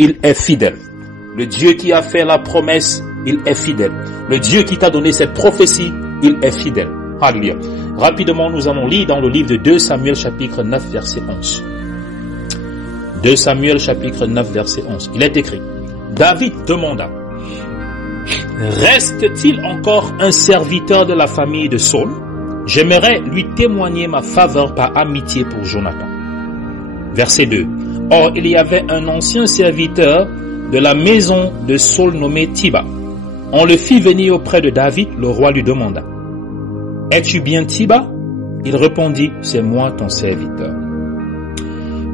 il est fidèle. Le Dieu qui a fait la promesse, il est fidèle. Le Dieu qui t'a donné cette prophétie, il est fidèle. Alléluia. Rapidement, nous allons lire dans le livre de 2 Samuel chapitre 9 verset 11. 2 Samuel chapitre 9 verset 11. Il est écrit: David demanda: reste-t-il encore un serviteur de la famille de Saul? J'aimerais lui témoigner ma faveur par amitié pour Jonathan. Verset 2. Or, il y avait un ancien serviteur de la maison de Saul nommé Tiba. On le fit venir auprès de David, le roi lui demanda: es-tu bien Tiba? Il répondit: c'est moi ton serviteur.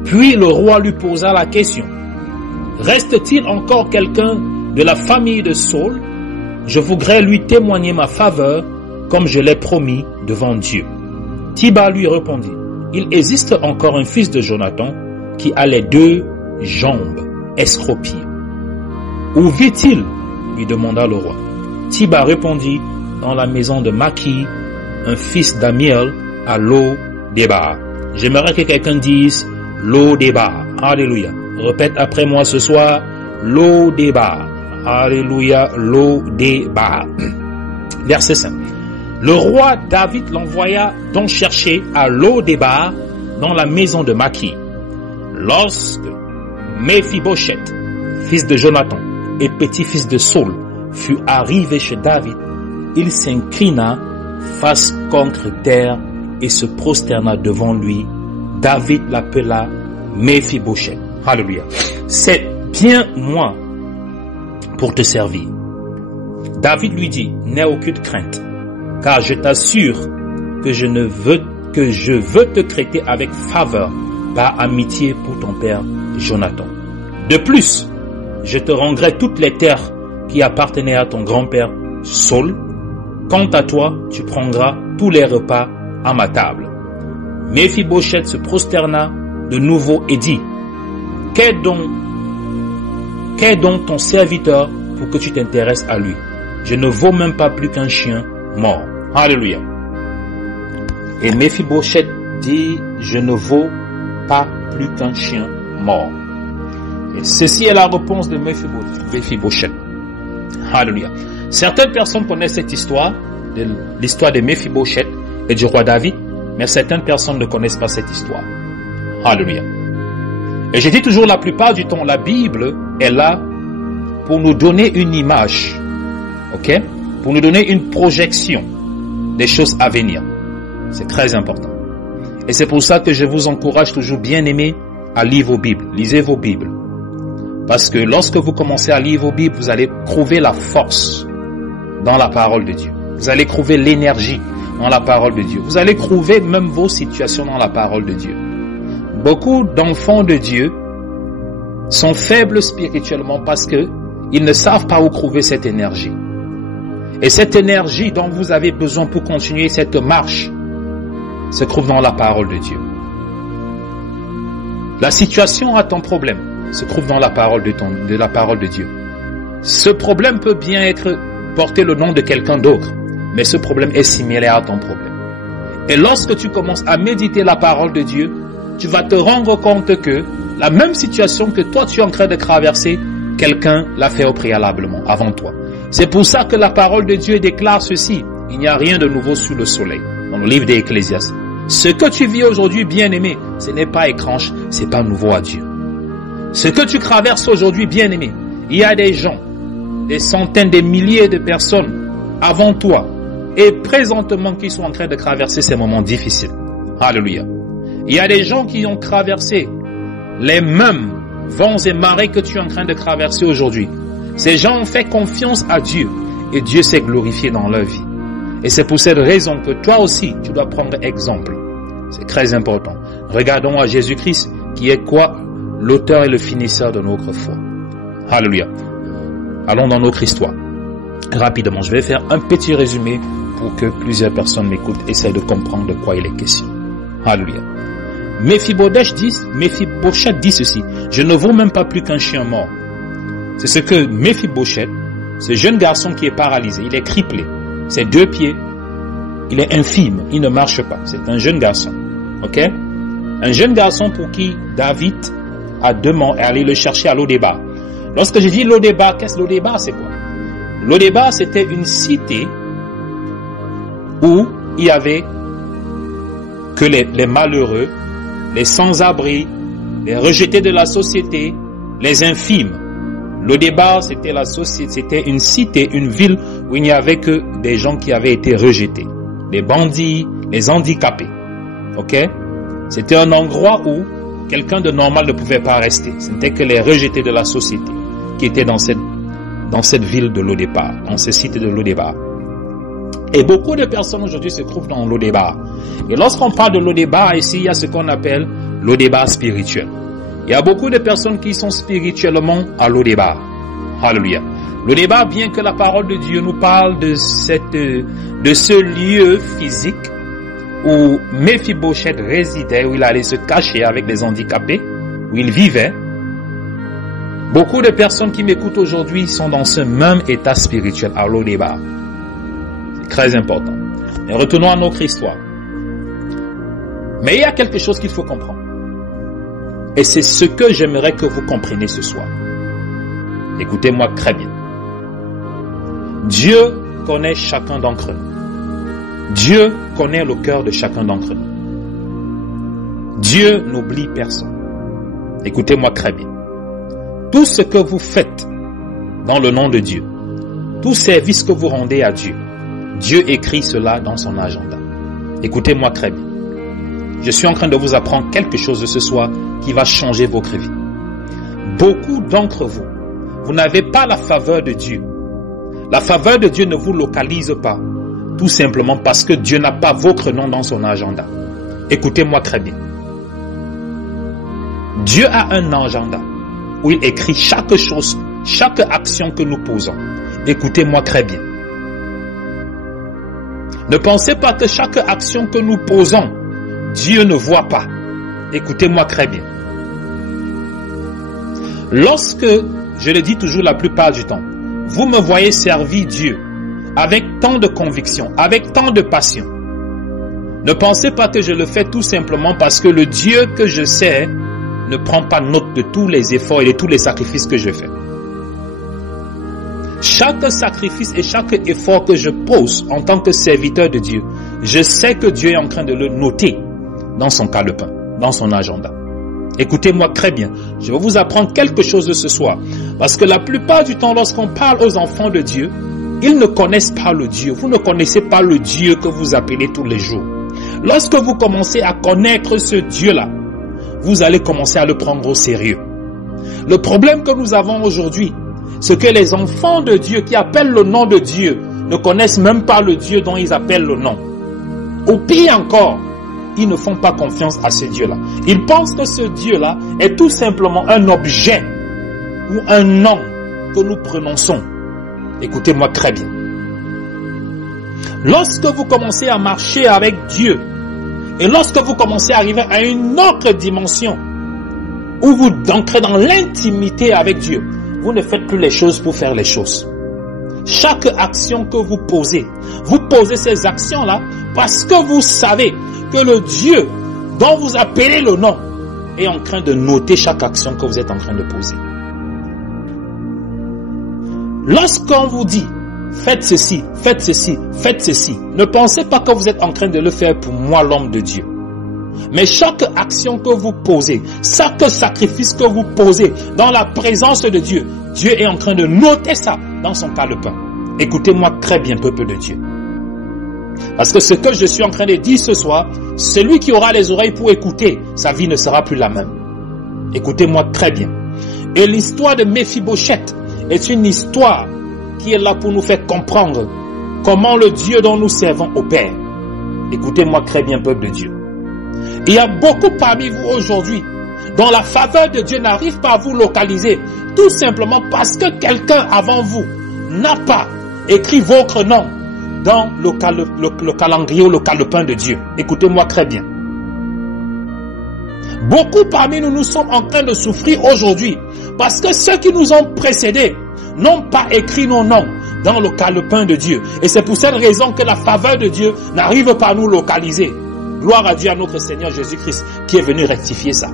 Puis le roi lui posa la question: reste-t-il encore quelqu'un de la famille de Saul? Je voudrais lui témoigner ma faveur, comme je l'ai promis devant Dieu. Tiba lui répondit: il existe encore un fils de Jonathan qui a les 2 jambes estropiées. Où vit-il? Lui demanda le roi. Tiba répondit: dans la maison de Maki, un fils d'Amiel à Lo-Débar. J'aimerais que quelqu'un dise Lo-Débar. Alléluia. Répète après moi ce soir: Lo-Débar. Alléluia. Lo-Débar. Verset 5. Le roi David l'envoya donc chercher à Lo-Débar dans la maison de Maki. Lorsque Méphibosheth, fils de Jonathan et petit-fils de Saul, fut arrivé chez David, il s'inclina face contre terre et se prosterna devant lui. David l'appela Méphibosheth. Alléluia. C'est bien moi pour te servir. David lui dit: n'aie aucune crainte, car je t'assure que je veux te traiter avec faveur par amitié pour ton père Jonathan. De plus, je te rendrai toutes les terres qui appartenaient à ton grand-père Saul. Quant à toi, tu prendras tous les repas à ma table. Méphibosheth se prosterna de nouveau et dit: qu'est donc ton serviteur pour que tu t'intéresses à lui? Je ne vaux même pas plus qu'un chien mort. Alléluia. Et Méphibosheth dit: je ne vaux pas plus qu'un chien mort. Et ceci est la réponse de Méphibosheth. Alléluia. Certaines personnes connaissent cette histoire, l'histoire de Méphibosheth et du roi David, mais certaines personnes ne connaissent pas cette histoire. Alléluia. Et je dis toujours, la plupart du temps, la Bible est là pour nous donner une image, ok? Pour nous donner une projection des choses à venir. C'est très important. Et c'est pour ça que je vous encourage toujours, bien aimés, à lire vos Bibles. Lisez vos Bibles. Parce que lorsque vous commencez à lire vos Bibles, vous allez trouver la force dans la parole de Dieu. Vous allez trouver l'énergie dans la parole de Dieu. Vous allez trouver même vos situations dans la parole de Dieu. Beaucoup d'enfants de Dieu sont faibles spirituellement parce que ils ne savent pas où trouver cette énergie. Et cette énergie dont vous avez besoin pour continuer cette marche se trouve dans la parole de Dieu. La situation à ton problème se trouve dans la parole de la parole de Dieu. Ce problème peut bien porter le nom de quelqu'un d'autre, mais ce problème est similaire à ton problème. Et lorsque tu commences à méditer la parole de Dieu, tu vas te rendre compte que la même situation que toi tu es en train de traverser, quelqu'un l'a fait au préalablement avant toi. C'est pour ça que la parole de Dieu déclare ceci: il n'y a rien de nouveau sous le soleil. Dans le livre d'Ecclésiaste. Ce que tu vis aujourd'hui, bien-aimé, ce n'est pas étrange, c'est pas nouveau à Dieu. Ce que tu traverses aujourd'hui, bien-aimé, il y a des gens, des centaines, des milliers de personnes avant toi et présentement qui sont en train de traverser ces moments difficiles. Alléluia. Il y a des gens qui ont traversé les mêmes vents et marées que tu es en train de traverser aujourd'hui. Ces gens ont fait confiance à Dieu et Dieu s'est glorifié dans leur vie. Et c'est pour cette raison que toi aussi, tu dois prendre exemple. C'est très important. Regardons à Jésus-Christ, qui est quoi? L'auteur et le finisseur de notre foi. Alléluia. Allons dans notre histoire. Rapidement, je vais faire un petit résumé pour que plusieurs personnes m'écoutent, essaient de comprendre de quoi il est question. Alléluia. Méphibosheth dit ceci: je ne vaux même pas plus qu'un chien mort. C'est ce que Méphibosheth, ce jeune garçon qui est paralysé, il est criblé. Ses 2 pieds, il est infime, il ne marche pas. C'est un jeune garçon. Ok? Un jeune garçon pour qui David a demandé, allé le chercher à Lo-Débar. Lorsque je dis Lo-Débar, qu'est-ce Lo-Débar, c'est quoi? Lo-Débar, c'était une cité où il y avait que les malheureux, les sans-abri, les rejetés de la société, les infimes. Lo-Débar, c'était la société, c'était une cité, une ville où il n'y avait que des gens qui avaient été rejetés. Les bandits, les handicapés. Ok? C'était un endroit où quelqu'un de normal ne pouvait pas rester. Ce n'était que les rejetés de la société qui étaient dans cette ville de Lo-Débar, dans cette cité de Lo-Débar. Et beaucoup de personnes aujourd'hui se trouvent dans Lo-Débar. Et lorsqu'on parle de Lo-Débar, ici, il y a ce qu'on appelle Lo-Débar spirituel. Il y a beaucoup de personnes qui sont spirituellement à Lo-Débar. Alléluia. Lo-Débar, bien que la parole de Dieu nous parle de ce lieu physique où Mephibosheth résidait, où il allait se cacher avec des handicapés, où il vivait, beaucoup de personnes qui m'écoutent aujourd'hui sont dans ce même état spirituel à Lo-Débar. C'est très important. Mais retournons à notre histoire. Mais il y a quelque chose qu'il faut comprendre. Et c'est ce que j'aimerais que vous compreniez ce soir. Écoutez-moi très bien. Dieu connaît chacun d'entre nous. Dieu connaît le cœur de chacun d'entre nous. Dieu n'oublie personne. Écoutez-moi très bien. Tout ce que vous faites dans le nom de Dieu, tout service que vous rendez à Dieu, Dieu écrit cela dans son agenda. Écoutez-moi très bien. Je suis en train de vous apprendre quelque chose de ce soir qui va changer votre vie. Beaucoup d'entre vous, vous n'avez pas la faveur de Dieu. La faveur de Dieu ne vous localise pas, tout simplement parce que Dieu n'a pas votre nom dans son agenda. Écoutez-moi très bien. Dieu a un agenda où il écrit chaque chose, chaque action que nous posons. Écoutez-moi très bien. Ne pensez pas que chaque action que nous posons, Dieu ne voit pas. Écoutez-moi très bien. Lorsque, je le dis toujours la plupart du temps, vous me voyez servir Dieu avec tant de conviction, avec tant de passion, ne pensez pas que je le fais tout simplement parce que le Dieu que je sers ne prend pas note de tous les efforts et de tous les sacrifices que je fais. Chaque sacrifice et chaque effort que je pose en tant que serviteur de Dieu, je sais que Dieu est en train de le noter dans son calepin, dans son agenda. Écoutez-moi très bien, je vais vous apprendre quelque chose de ce soir. Parce que la plupart du temps, lorsqu'on parle aux enfants de Dieu, ils ne connaissent pas le Dieu. Vous ne connaissez pas le Dieu que vous appelez tous les jours. Lorsque vous commencez à connaître ce Dieu-là, vous allez commencer à le prendre au sérieux. Le problème que nous avons aujourd'hui, c'est que les enfants de Dieu qui appellent le nom de Dieu ne connaissent même pas le Dieu dont ils appellent le nom. Ou pire encore, ils ne font pas confiance à ce Dieu-là. Ils pensent que ce Dieu-là est tout simplement un objet ou un nom que nous prononçons. Écoutez-moi très bien. Lorsque vous commencez à marcher avec Dieu et lorsque vous commencez à arriver à une autre dimension où vous entrez dans l'intimité avec Dieu, vous ne faites plus les choses pour faire les choses. Chaque action que vous posez ces actions-là parce que vous savez que le Dieu dont vous appelez le nom est en train de noter chaque action que vous êtes en train de poser. Lorsqu'on vous dit faites ceci, faites ceci, faites ceci, ne pensez pas que vous êtes en train de le faire pour moi, l'homme de Dieu. Mais chaque action que vous posez, chaque sacrifice que vous posez dans la présence de Dieu, Dieu est en train de noter ça dans son calepin. Écoutez-moi très bien, peuple de Dieu. Parce que ce que je suis en train de dire ce soir, celui qui aura les oreilles pour écouter, sa vie ne sera plus la même. Écoutez-moi très bien. Et l'histoire de Mephibosheth est une histoire qui est là pour nous faire comprendre comment le Dieu dont nous servons opère. Écoutez-moi très bien, peuple de Dieu. Il y a beaucoup parmi vous aujourd'hui dont la faveur de Dieu n'arrive pas à vous localiser, tout simplement parce que quelqu'un avant vous n'a pas écrit votre nom dans le calendrier ou le calepin de Dieu. Écoutez-moi très bien. Beaucoup parmi nous sommes en train de souffrir aujourd'hui parce que ceux qui nous ont précédés n'ont pas écrit nos noms dans le calepin de Dieu. Et c'est pour cette raison que la faveur de Dieu n'arrive pas à nous localiser. Gloire à Dieu, à notre Seigneur Jésus-Christ qui est venu rectifier ça.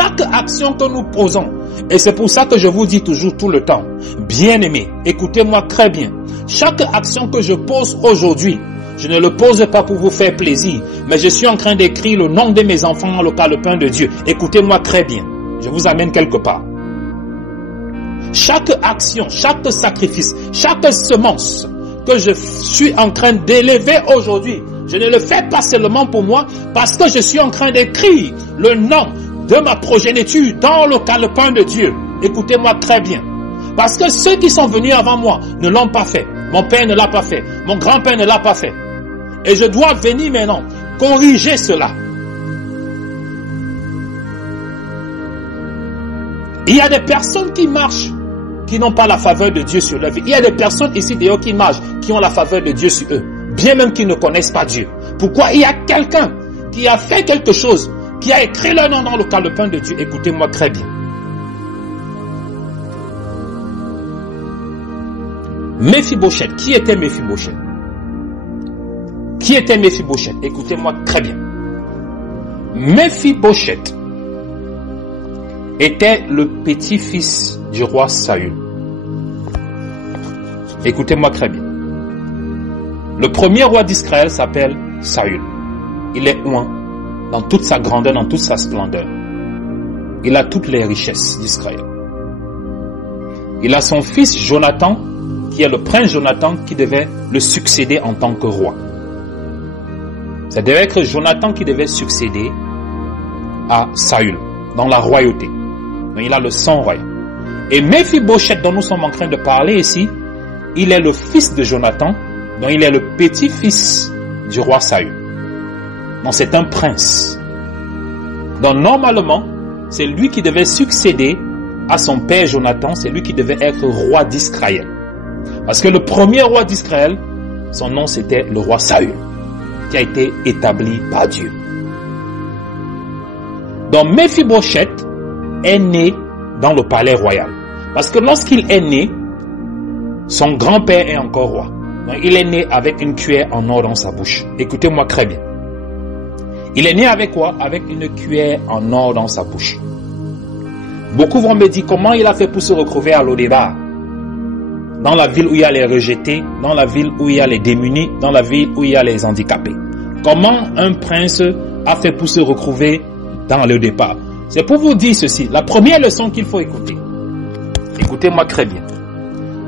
chaque action que nous posons, et c'est pour ça que je vous dis toujours tout le temps, bien-aimés, écoutez-moi très bien, chaque action que je pose aujourd'hui, je ne le pose pas pour vous faire plaisir, mais je suis en train d'écrire le nom de mes enfants dans le calepin de Dieu. Écoutez-moi très bien, je vous amène quelque part. Chaque action, chaque sacrifice, chaque semence que je suis en train d'élever aujourd'hui, je ne le fais pas seulement pour moi, parce que je suis en train d'écrire le nom de ma progéniture dans le calepin de Dieu. Écoutez-moi très bien. Parce que ceux qui sont venus avant moi ne l'ont pas fait. Mon père ne l'a pas fait. Mon grand-père ne l'a pas fait. Et je dois venir maintenant corriger cela. Il y a des personnes qui marchent, qui n'ont pas la faveur de Dieu sur leur vie. Il y a des personnes ici d'ailleurs qui marchent, qui ont la faveur de Dieu sur eux, bien même qu'ils ne connaissent pas Dieu. Pourquoi? Il y a quelqu'un qui a fait quelque chose, qui a écrit leur nom dans le calepin de Dieu. Écoutez-moi très bien. Méphibosheth. Qui était Méphibosheth? Qui était Méphibosheth? Écoutez-moi très bien. Méphibosheth était le petit-fils du roi Saül. Écoutez-moi très bien. Le premier roi d'Israël s'appelle Saül. Il est oint dans toute sa grandeur, dans toute sa splendeur. Il a toutes les richesses d'Israël. Il a son fils Jonathan, qui est le prince Jonathan, qui devait le succéder en tant que roi. Ça devait être Jonathan qui devait succéder à Saül dans la royauté. Donc il a le sang royal. Et Méphibosheth dont nous sommes en train de parler ici, il est le fils de Jonathan, donc il est le petit-fils du roi Saül. Donc c'est un prince. Donc normalement, c'est lui qui devait succéder à son père Jonathan, c'est lui qui devait être roi d'Israël. Parce que le premier roi d'Israël, son nom c'était le roi Saül, qui a été établi par Dieu. Donc Méphibosheth est né dans le palais royal. Parce que lorsqu'il est né, son grand-père est encore roi. Donc il est né avec une cuillère en or dans sa bouche. Écoutez-moi très bien. Il est né avec quoi? Avec une cuillère en or dans sa bouche. Beaucoup vont me dire comment il a fait pour se retrouver à Lo-Débar, dans la ville où il y a les rejetés, dans la ville où il y a les démunis, dans la ville où il y a les handicapés. Comment un prince a fait pour se retrouver dans le départ? C'est pour vous dire ceci. La première leçon qu'il faut écouter. Écoutez-moi très bien.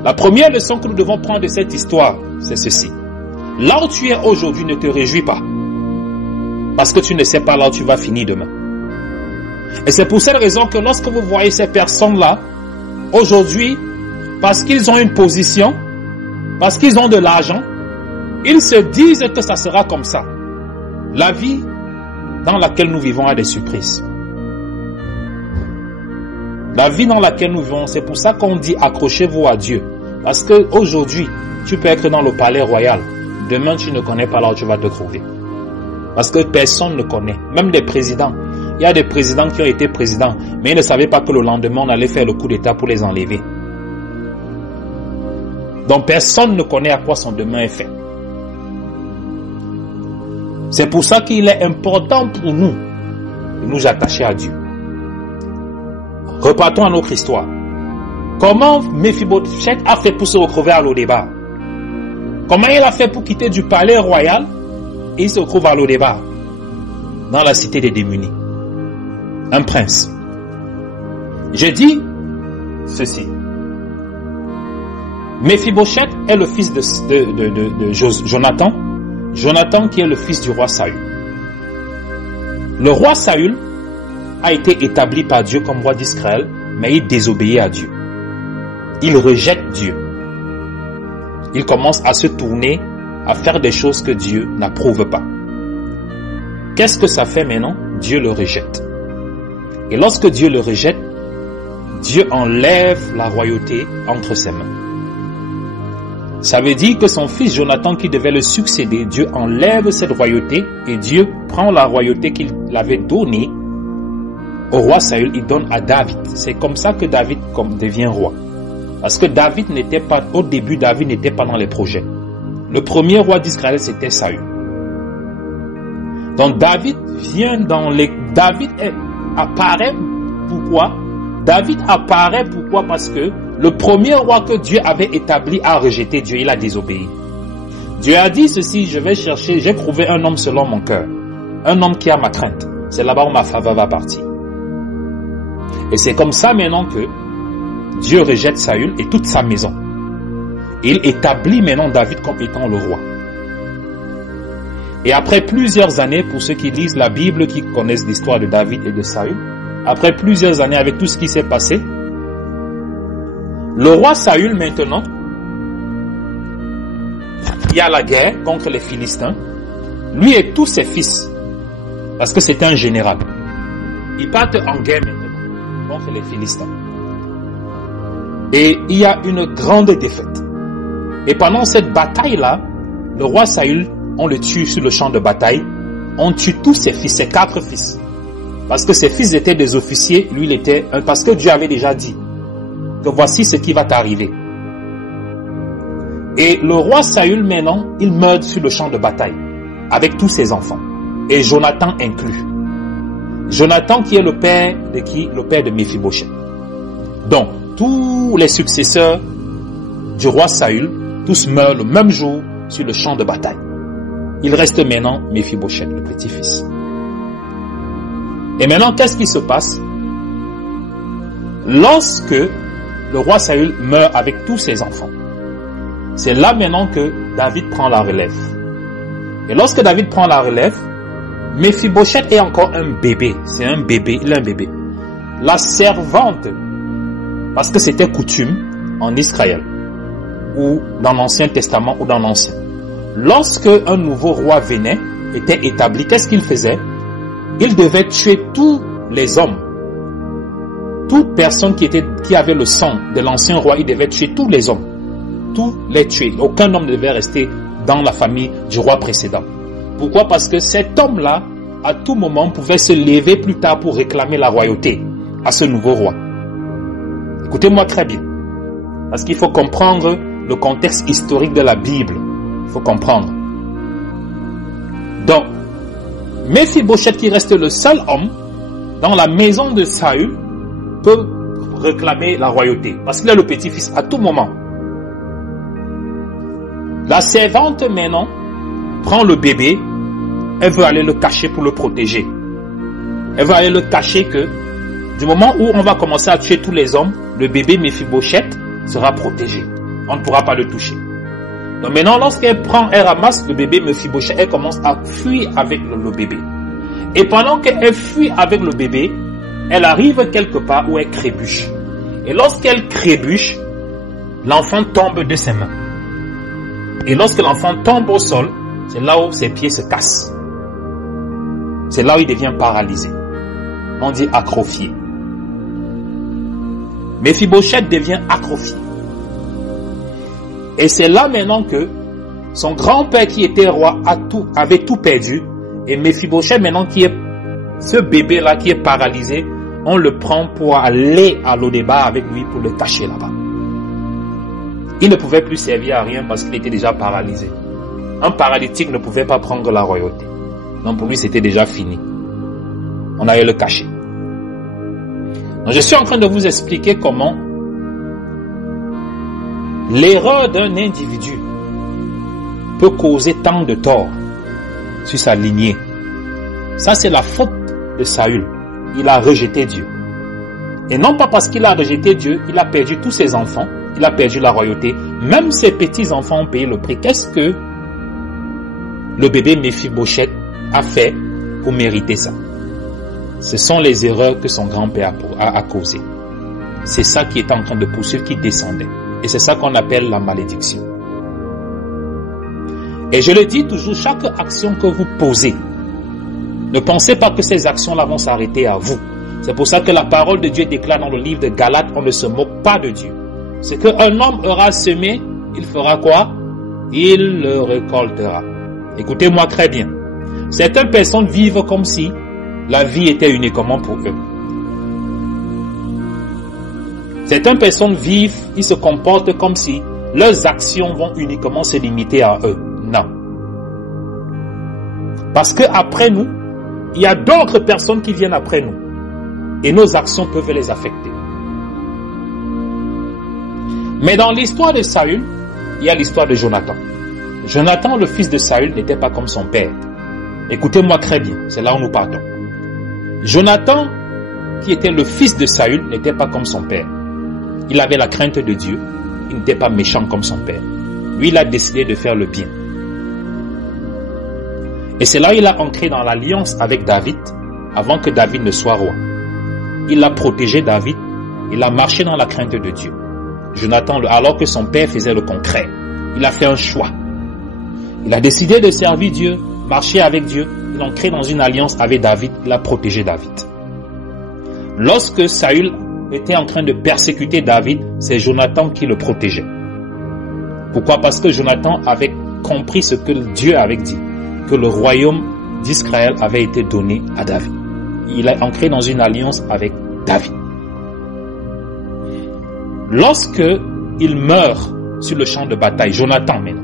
La première leçon que nous devons prendre de cette histoire, c'est ceci. Là où tu es aujourd'hui, ne te réjouis pas. Parce que tu ne sais pas là où tu vas finir demain. Et c'est pour cette raison que lorsque vous voyez ces personnes-là, aujourd'hui, parce qu'ils ont une position, parce qu'ils ont de l'argent, ils se disent que ça sera comme ça. La vie dans laquelle nous vivons a des surprises. La vie dans laquelle nous vivons, c'est pour ça qu'on dit accrochez-vous à Dieu. Parce que aujourd'hui, tu peux être dans le palais royal. Demain, tu ne connais pas là où tu vas te trouver. Parce que personne ne connaît. Même des présidents. Il y a des présidents qui ont été présidents, mais ils ne savaient pas que le lendemain, on allait faire le coup d'État pour les enlever. Donc personne ne connaît à quoi son demain est fait. C'est pour ça qu'il est important pour nous de nous attacher à Dieu. Repartons à notre histoire. Comment Méphibosheth a fait pour se retrouver à Lo-Débar? Comment il a fait pour quitter du palais royal et il se retrouve à Lo-Débar, dans la cité des démunis? Un prince. Je dis ceci. Méphibosheth est le fils de Jonathan. Jonathan qui est le fils du roi Saül. Le roi Saül a été établi par Dieu comme roi d'Israël, mais il désobéit à Dieu. Il rejette Dieu. Il commence à se tourner, à faire des choses que Dieu n'approuve pas. Qu'est-ce que ça fait maintenant? Dieu le rejette. Et lorsque Dieu le rejette, Dieu enlève la royauté entre ses mains. Ça veut dire que son fils Jonathan qui devait le succéder, Dieu enlève cette royauté et Dieu prend la royauté qu'il avait donnée au roi Saül, il donne à David. C'est comme ça que David devient roi. Parce que David n'était pas, au début, David n'était pas dans les projets. Le premier roi d'Israël, c'était Saül. Donc David vient dans les... David apparaît Pourquoi? David apparaît, pourquoi? Parce que le premier roi que Dieu avait établi a rejeté Dieu, il a désobéi. Dieu a dit ceci, je vais chercher, j'ai trouvé un homme selon mon cœur, un homme qui a ma crainte. C'est là-bas où ma faveur va partir. Et c'est comme ça maintenant que Dieu rejette Saül et toute sa maison. Il établit maintenant David comme étant le roi. Et après plusieurs années, pour ceux qui lisent la Bible, qui connaissent l'histoire de David et de Saül, après plusieurs années avec tout ce qui s'est passé, le roi Saül maintenant, il y a la guerre contre les Philistins, lui et tous ses fils, parce que c'était un général. Ils partent en guerre maintenant contre les Philistins. Et il y a une grande défaite. Et pendant cette bataille-là, le roi Saül, on le tue sur le champ de bataille. On tue tous ses fils, ses 4 fils. Parce que ses fils étaient des officiers, lui il était parce que Dieu avait déjà dit que voici ce qui va t'arriver. Et le roi Saül maintenant, il meurt sur le champ de bataille avec tous ses enfants. Et Jonathan inclus. Jonathan qui est le père de qui? Le père de Méphibosheth. Donc, tous les successeurs du roi Saül, tous meurent le même jour sur le champ de bataille. Il reste maintenant Méphibosheth, le petit-fils. Et maintenant, qu'est-ce qui se passe? Lorsque le roi Saül meurt avec tous ses enfants, c'est là maintenant que David prend la relève. Et lorsque David prend la relève, Méphibosheth est encore un bébé. C'est un bébé, il est un bébé. La servante, parce que c'était coutume en Israël, ou dans l'Ancien Testament, ou dans l'Ancien. Lorsque un nouveau roi venait, était établi, qu'est-ce qu'il faisait? Il devait tuer tous les hommes. Toute personne qui avait le sang de l'ancien roi, il devait tuer tous les hommes. Tous les tuer. Aucun homme ne devait rester dans la famille du roi précédent. Pourquoi? Parce que cet homme-là, à tout moment, pouvait se lever plus tard pour réclamer la royauté à ce nouveau roi. Écoutez-moi très bien. Parce qu'il faut comprendre le contexte historique de la Bible. Il faut comprendre. Donc, Méphibosheth, qui reste le seul homme dans la maison de Saül, peut réclamer la royauté. Parce qu'il est le petit-fils à tout moment. La servante maintenant prend le bébé. Elle veut aller le cacher pour le protéger. Elle veut aller le cacher que du moment où on va commencer à tuer tous les hommes, le bébé Méphibosheth sera protégé. On ne pourra pas le toucher. Donc maintenant, lorsqu'elle ramasse le bébé Méphibosheth, elle commence à fuir avec le bébé. Et pendant qu'elle fuit avec le bébé, elle arrive quelque part où elle trébuche. Et lorsqu'elle trébuche, l'enfant tombe de ses mains. Et lorsque l'enfant tombe au sol, c'est là où ses pieds se cassent. C'est là où il devient paralysé. On dit acrophié. Méphibosheth devient acrophié. Et c'est là maintenant que son grand-père qui était roi avait tout perdu. Et Méphibosheth maintenant qui est ce bébé-là qui est paralysé, on le prend pour aller à Lo-débar avec lui pour le cacher là-bas. Il ne pouvait plus servir à rien parce qu'il était déjà paralysé. Un paralytique ne pouvait pas prendre la royauté. Donc pour lui c'était déjà fini. On allait le cacher. Donc je suis en train de vous expliquer comment l'erreur d'un individu peut causer tant de tort sur sa lignée. Ça c'est la faute de Saül. Il a rejeté Dieu. Et non pas parce qu'il a rejeté Dieu, il a perdu tous ses enfants, il a perdu la royauté. Même ses petits-enfants ont payé le prix. Qu'est-ce que le bébé Méphibosheth a fait pour mériter ça? Ce sont les erreurs que son grand-père a causées. C'est ça qui est en train de poursuivre, qui descendait. Et c'est ça qu'on appelle la malédiction. Et je le dis toujours, chaque action que vous posez, ne pensez pas que ces actions-là vont s'arrêter à vous. C'est pour ça que la parole de Dieu déclare dans le livre de Galates, on ne se moque pas de Dieu. Ce qu'un homme aura semé, il fera quoi? Il le récoltera. Écoutez-moi très bien. Certaines personnes vivent comme si la vie était uniquement pour eux. Certaines personnes vivent, ils se comportent comme si leurs actions vont uniquement se limiter à eux. Non. Parce que après nous, il y a d'autres personnes qui viennent après nous. et nos actions peuvent les affecter. Mais dans l'histoire de Saül, il y a l'histoire de Jonathan. Jonathan, le fils de Saül, n'était pas comme son père. Écoutez-moi très bien, c'est là où nous partons. Jonathan, qui était le fils de Saül, n'était pas comme son père. Il avait la crainte de Dieu, il n'était pas méchant comme son père. Lui, il a décidé de faire le bien. Et c'est là où il a ancré dans l'alliance avec David, avant que David ne soit roi. Il a protégé David, il a marché dans la crainte de Dieu. Jonathan, alors que son père faisait le contraire, il a fait un choix. Il a décidé de servir Dieu, marcher avec Dieu, il a ancré dans une alliance avec David, il a protégé David. Lorsque Saül était en train de persécuter David, c'est Jonathan qui le protégeait. Pourquoi? Parce que Jonathan avait compris ce que Dieu avait dit, que le royaume d'Israël avait été donné à David. Il est ancré dans une alliance avec David. Lorsque il meurt sur le champ de bataille, Jonathan maintenant,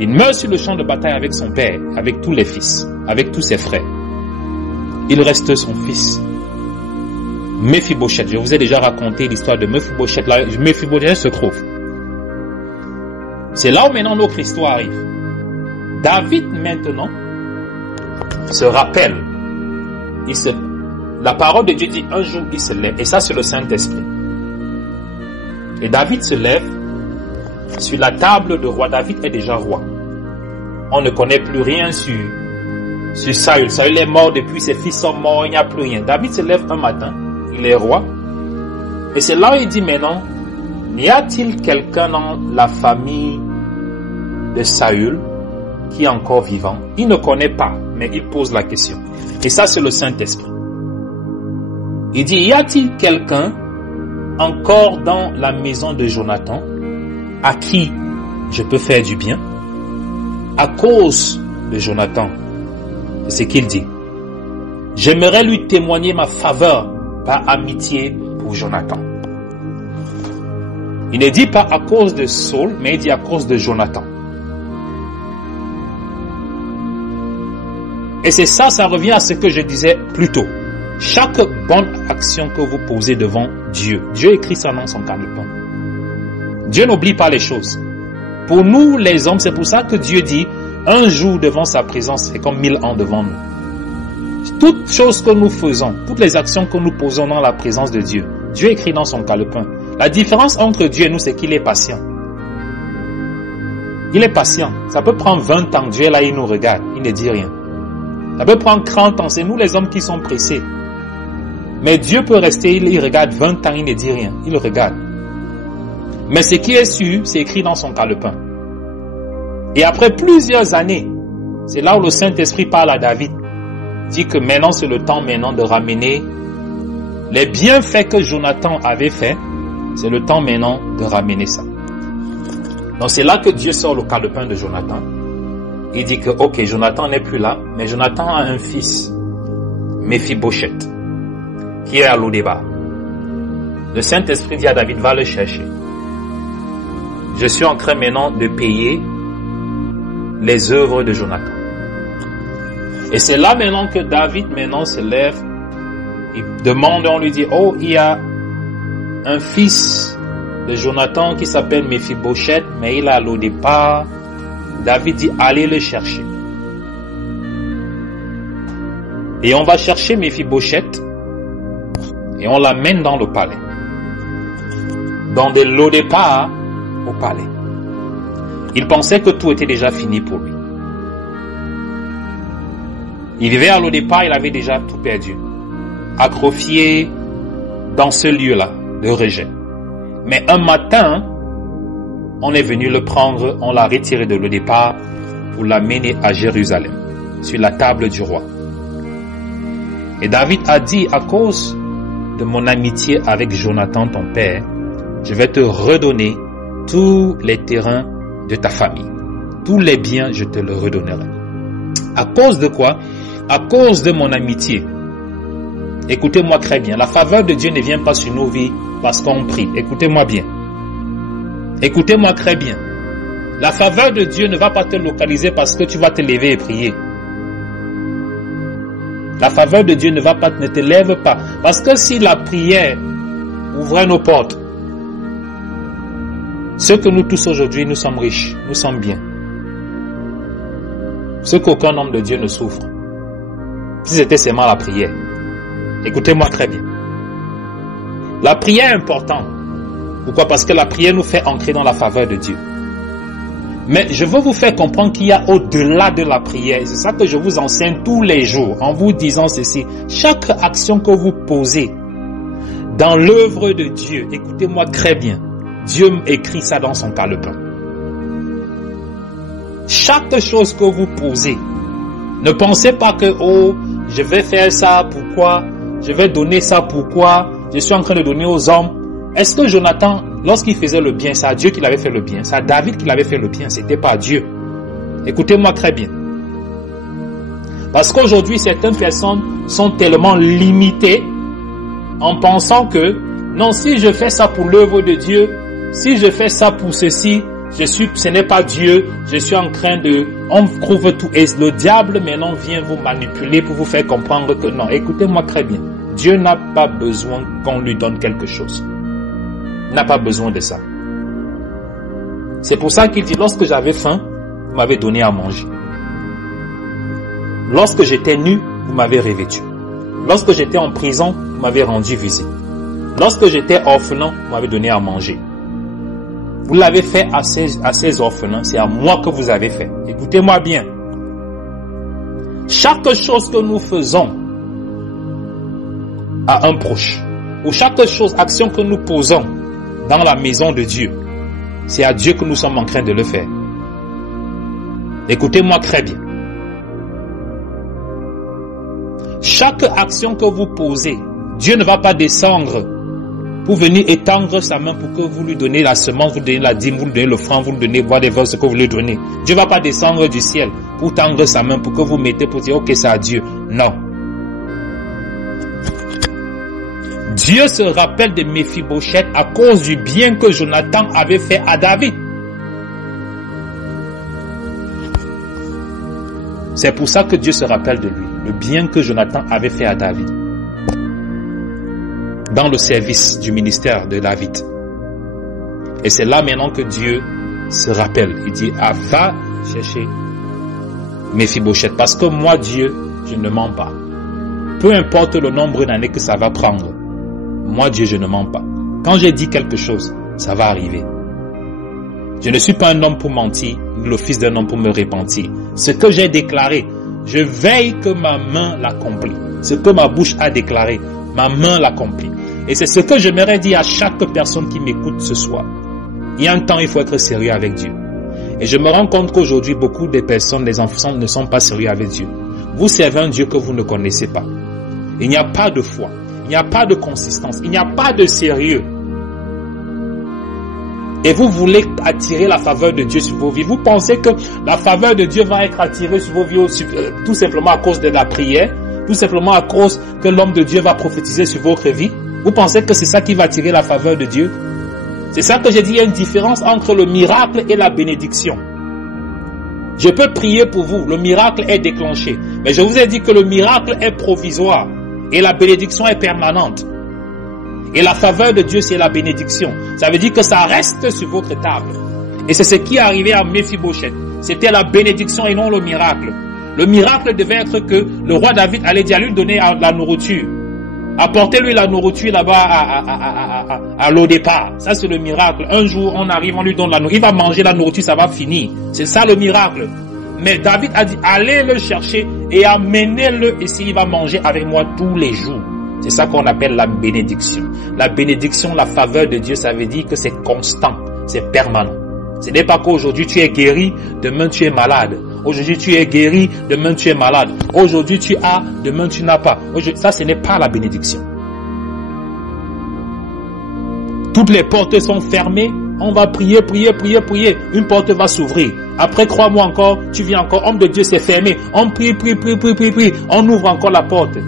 il meurt sur le champ de bataille avec son père, avec tous les fils, avec tous ses frères. Il reste son fils, Mephibosheth. Je vous ai déjà raconté l'histoire de Mephibosheth. Là, Mephibosheth se trouve. C'est là où maintenant notre histoire arrive. David maintenant se rappelle. La parole de Dieu dit un jour il se lève, et ça c'est le Saint-Esprit. Et David se lève sur la table de roi. David est déjà roi. On ne connaît plus rien sur Saül. Saül est mort depuis, ses fils sont morts, il n'y a plus rien. David se lève un matin, il est roi. Et c'est là où il dit maintenant, n'y a-t-il quelqu'un dans la famille de Saül qui est encore vivant? Il ne connaît pas, mais il pose la question. Et ça c'est le Saint-Esprit. Il dit, y a-t-il quelqu'un encore dans la maison de Jonathan à qui je peux faire du bien? À cause de Jonathan, c'est ce qu'il dit. J'aimerais lui témoigner ma faveur par amitié pour Jonathan. Il ne dit pas à cause de Saul, mais il dit à cause de Jonathan. Et c'est ça, ça revient à ce que je disais plus tôt. Chaque bonne action que vous posez devant Dieu, Dieu écrit ça dans son calepin. Dieu n'oublie pas les choses. Pour nous, les hommes, c'est pour ça que Dieu dit, un jour devant sa présence, c'est comme 1000 ans devant nous. Toutes choses que nous faisons, toutes les actions que nous posons dans la présence de Dieu, Dieu écrit dans son calepin. La différence entre Dieu et nous, c'est qu'il est patient. Il est patient. Ça peut prendre 20 ans, Dieu est là, il nous regarde, il ne dit rien. Ça peut prendre 30 ans, c'est nous les hommes qui sommes pressés. Mais Dieu peut rester, il regarde 20 ans, il ne dit rien, il regarde. Mais ce qui est sûr, c'est écrit dans son calepin. Et après plusieurs années, c'est là où le Saint-Esprit parle à David. Il dit que maintenant c'est le temps maintenant de ramener les bienfaits que Jonathan avait fait. C'est le temps maintenant de ramener ça. Donc c'est là que Dieu sort le calepin de Jonathan. Il dit que ok, Jonathan n'est plus là, mais Jonathan a un fils, Mephibosheth, qui est à Lo-Débar. Le Saint-Esprit dit à David, va le chercher. Je suis en train maintenant de payer les œuvres de Jonathan. Et c'est là maintenant que David maintenant se lève, il demande, on lui dit, oh, il y a un fils de Jonathan qui s'appelle Mephibosheth, mais il est à Lo-Débar. David dit, allez le chercher. Et on va chercher Mephibosheth et on l'amène dans le palais. Dans de Lo-Débar au palais. Il pensait que tout était déjà fini pour lui. Il vivait à Lo-Débar, il avait déjà tout perdu. Atrophié dans ce lieu-là de rejet. Mais un matin, on est venu le prendre, on l'a retiré de Lo-Débar pour l'amener à Jérusalem, sur la table du roi. Et David a dit, à cause de mon amitié avec Jonathan, ton père, je vais te redonner tous les terrains de ta famille. Tous les biens, je te le redonnerai. À cause de quoi? À cause de mon amitié. Écoutez-moi très bien. La faveur de Dieu ne vient pas sur nos vies parce qu'on prie. Écoutez-moi bien. Écoutez-moi très bien. La faveur de Dieu ne va pas te localiser parce que tu vas te lever et prier. La faveur de Dieu ne te lève pas. Parce que si la prière ouvrait nos portes, ce que nous tous aujourd'hui, nous sommes riches, nous sommes bien. Ce qu'aucun homme de Dieu ne souffre. Si c'était seulement la prière. Écoutez-moi très bien. La prière est importante. Pourquoi? Parce que la prière nous fait entrer dans la faveur de Dieu. Mais je veux vous faire comprendre qu'il y a au-delà de la prière. C'est ça que je vous enseigne tous les jours en vous disant ceci. Chaque action que vous posez dans l'œuvre de Dieu, écoutez-moi très bien, Dieu écrit ça dans son calepin. Chaque chose que vous posez, ne pensez pas que, oh, je vais faire ça, pourquoi? Je vais donner ça, pourquoi? Je suis en train de donner aux hommes. Est-ce que Jonathan, lorsqu'il faisait le bien, c'est à Dieu qu'il avait fait le bien? C'est à David qu'il avait fait le bien, c'était pas à Dieu. Écoutez-moi très bien. Parce qu'aujourd'hui, certaines personnes sont tellement limitées en pensant que, non, si je fais ça pour l'œuvre de Dieu, si je fais ça pour ceci, ce n'est pas Dieu, je suis en train de, on trouve tout, et le diable maintenant vient vous manipuler pour vous faire comprendre que non, écoutez-moi très bien, Dieu n'a pas besoin qu'on lui donne quelque chose. Il n'a pas besoin de ça. C'est pour ça qu'il dit, lorsque j'avais faim, vous m'avez donné à manger. Lorsque j'étais nu, vous m'avez revêtu. Lorsque j'étais en prison, vous m'avez rendu visite. Lorsque j'étais orphelin, vous m'avez donné à manger. Vous l'avez fait à ces orphelins, c'est à moi que vous avez fait. Écoutez-moi bien. Chaque chose que nous faisons à un proche, ou chaque chose, action que nous posons dans la maison de Dieu, c'est à Dieu que nous sommes en train de le faire. Écoutez-moi très bien. Chaque action que vous posez, Dieu ne va pas descendre pour venir étendre sa main pour que vous lui donnez la semence, vous lui donnez la dîme, vous lui donnez le franc, vous lui donnez whatever ce que vous lui donnez. Dieu ne va pas descendre du ciel pour tendre sa main pour que vous mettez pour dire ok c'est à Dieu. Non. Dieu se rappelle de Méphibosheth à cause du bien que Jonathan avait fait à David. C'est pour ça que Dieu se rappelle de lui, le bien que Jonathan avait fait à David. Dans le service du ministère de David. Et c'est là maintenant que Dieu se rappelle. Il dit, ah, va chercher Méphibosheth. Parce que moi, Dieu, je ne mens pas. Peu importe le nombre d'années que ça va prendre. Moi, Dieu, je ne mens pas. Quand j'ai dit quelque chose, ça va arriver. Je ne suis pas un homme pour mentir, ni le fils d'un homme pour me repentir. Ce que j'ai déclaré, je veille que ma main l'accomplit. Ce que ma bouche a déclaré, ma main l'accomplit. Et c'est ce que j'aimerais dire à chaque personne qui m'écoute ce soir. Il y a un temps, il faut être sérieux avec Dieu. Et je me rends compte qu'aujourd'hui, beaucoup de personnes, les enfants ne sont pas sérieux avec Dieu. Vous servez un Dieu que vous ne connaissez pas. Il n'y a pas de foi. Il n'y a pas de consistance. Il n'y a pas de sérieux. Et vous voulez attirer la faveur de Dieu sur vos vies. Vous pensez que la faveur de Dieu va être attirée sur vos vies tout simplement à cause de la prière, tout simplement à cause que l'homme de Dieu va prophétiser sur votre vie. Vous pensez que c'est ça qui va attirer la faveur de Dieu? C'est ça que j'ai dit, il y a une différence entre le miracle et la bénédiction. Je peux prier pour vous, le miracle est déclenché. Mais je vous ai dit que le miracle est provisoire et la bénédiction est permanente. Et la faveur de Dieu, c'est la bénédiction. Ça veut dire que ça reste sur votre table. Et c'est ce qui est arrivé à Méphibosheth. C'était la bénédiction et non le miracle. Le miracle devait être que le roi David allait dire à lui donner la nourriture. Apportez-lui la nourriture là-bas à l'au départ. Ça, c'est le miracle. Un jour, on arrive, on lui donne la nourriture. Il va manger la nourriture, ça va finir. C'est ça le miracle. Mais David a dit, allez le chercher et amenez-le ici. Il va manger avec moi tous les jours. C'est ça qu'on appelle la bénédiction. La bénédiction, la faveur de Dieu, ça veut dire que c'est constant, c'est permanent. Ce n'est pas qu'aujourd'hui tu es guéri, demain tu es malade. Aujourd'hui tu es guéri, demain tu es malade. Aujourd'hui tu as, demain tu n'as pas. Ça, ce n'est pas la bénédiction. Toutes les portes sont fermées. On va prier, prier, prier, prier. Une porte va s'ouvrir. Après, crois-moi encore, tu viens encore. Homme de Dieu, c'est fermé. On prie, prie, prie, prie, prie, prie. On ouvre encore la porte.